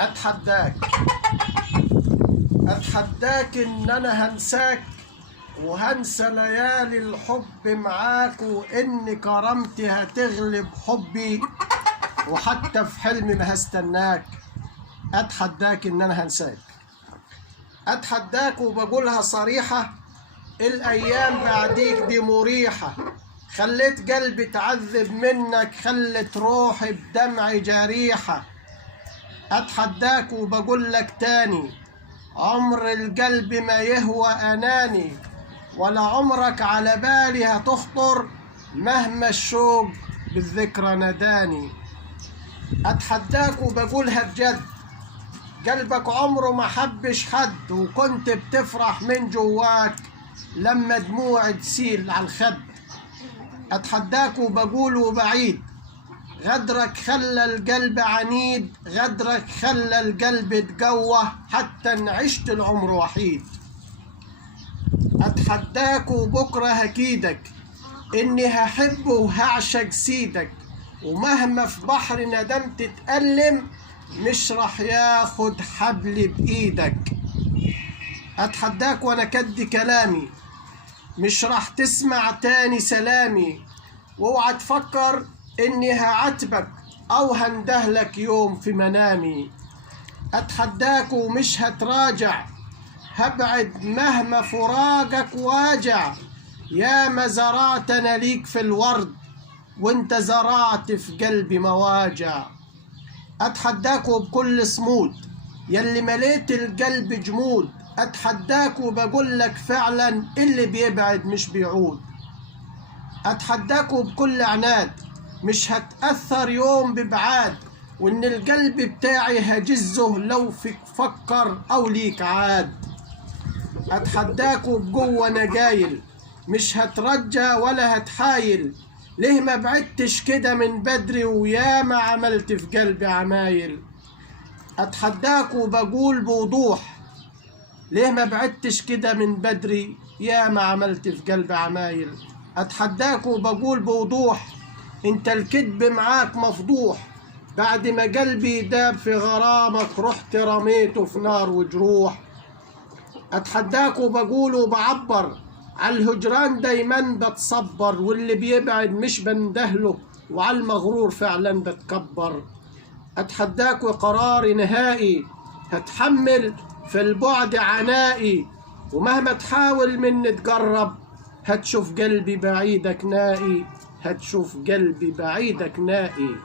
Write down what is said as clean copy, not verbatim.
اتحداك ان انا هنساك وهنسى ليالي الحب معاك، وان كرامتي هتغلب حبي وحتى في حلمي ما هستناك. اتحداك ان انا هنساك، اتحداك وبقولها صريحة، الايام بعديك دي مريحة، خليت قلبي تعذب منك، خلت روحي بدمعي جريحة. اتحداك وبقول لك تاني، عمر القلب ما يهوى اناني، ولا عمرك على بالي هتخطر مهما الشوق بالذكرى ناداني. اتحداك وبقولها بجد، قلبك عمره ما حبش حد، وكنت بتفرح من جواك لما دموع تسيل على الخد. اتحداك وبقول وبعيد، غدرك خلى القلب عنيد، غدرك خلى القلب تقوى حتى ان عشت العمر وحيد. اتحداك وبكره هكيدك اني هحب وهعشق سيدك، ومهما في بحر ندمت تألم مش رح ياخد حبلي بإيدك. اتحداك وانا كد كلامي، مش رح تسمع تاني سلامي، واوعى تفكر اني هعاتبك او هندهلك يوم في منامي. اتحداك ومش هتراجع، هبعد مهما فراقك واجع، يا ما زرعت انا ليك في الورد وانت زرعت في قلبي مواجع. اتحداك وبكل صمود يلي مليت القلب جمود، اتحداك وبقول لك فعلا اللي بيبعد مش بيعود. اتحداك وبكل عناد، مش هتأثر يوم ببعاد، وان القلب بتاعي هجزه لو فيك فكر او ليك عاد. اتحداك وبقوة انا جايل، مش هترجى ولا هتحايل، ليه ما بعدتش كده من بدري ويا ما عملت في قلبي عمايل. اتحداك وبقول بوضوح، ليه ما بعدتش كده من بدري يا ما عملت في قلبي عمايل. اتحداك وبقول بوضوح، انت الكذب معاك مفضوح، بعد ما قلبي داب في غرامك رحت رميته في نار وجروح. اتحداك وبقول وبعبر، على الهجران دايما بتصبر، واللي بيبعد مش بندهله، وعلى المغرور فعلا بتكبر. اتحداك وقراري نهائي، هتحمل في البعد عنائي، ومهما تحاول من نتقرب هتشوف قلبي بعيدك نائي، هتشوف قلبي بعيدك نائي.